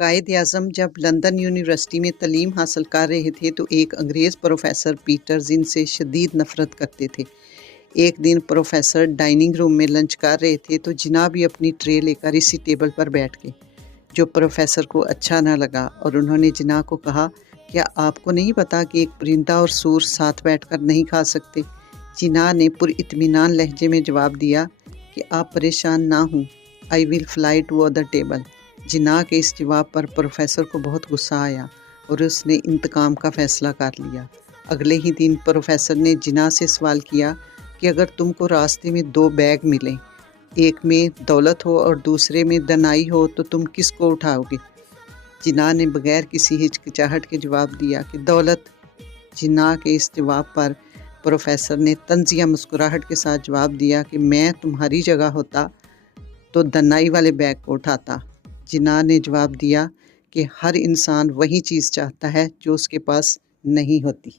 قائد اعظم جب London university میں تعلیم حاصل کر رہے تھے تو ایک انگریز پروفیسر پیٹرز ان سے شدید نفرت کرتے تھے۔ ایک دن پروفیسر ڈائننگ روم میں لنچ کر رہے تھے تو جناح بھی اپنی ٹرے لے کر اسی ٹیبل پر بیٹھ گئے، جو پروفیسر کو اچھا نہ لگا، اور انہوں نے جناح کو کہا، کیا آپ کو نہیں پتا کہ ایک پرندہ اور سور ساتھ بیٹھ کر نہیں کھا سکتے؟ جناح نے پر اطمینان لہجے میں جواب دیا کہ آپ پریشان نہ ہوں، آئی ول فلائی ٹو ادر ٹیبل۔ جناح کے اس جواب پر پروفیسر کو بہت غصہ آیا اور اس نے انتقام کا فیصلہ کر لیا۔ اگلے ہی دن پروفیسر نے جناح سے سوال کیا کہ اگر تم کو راستے میں 2 بیگ ملیں، ایک میں دولت ہو اور دوسرے میں دنائی ہو، تو تم کس کو اٹھاؤ گے؟ جناح نے بغیر کسی ہچکچاہٹ کے جواب دیا کہ دولت۔ جناح کے اس جواب پر پروفیسر نے طنزیہ مسکراہٹ کے ساتھ جواب دیا کہ میں تمہاری جگہ ہوتا تو دنائی والے بیگ کو اٹھاتا۔ جناح نے جواب دیا کہ ہر انسان وہی چیز چاہتا ہے جو اس کے پاس نہیں ہوتی۔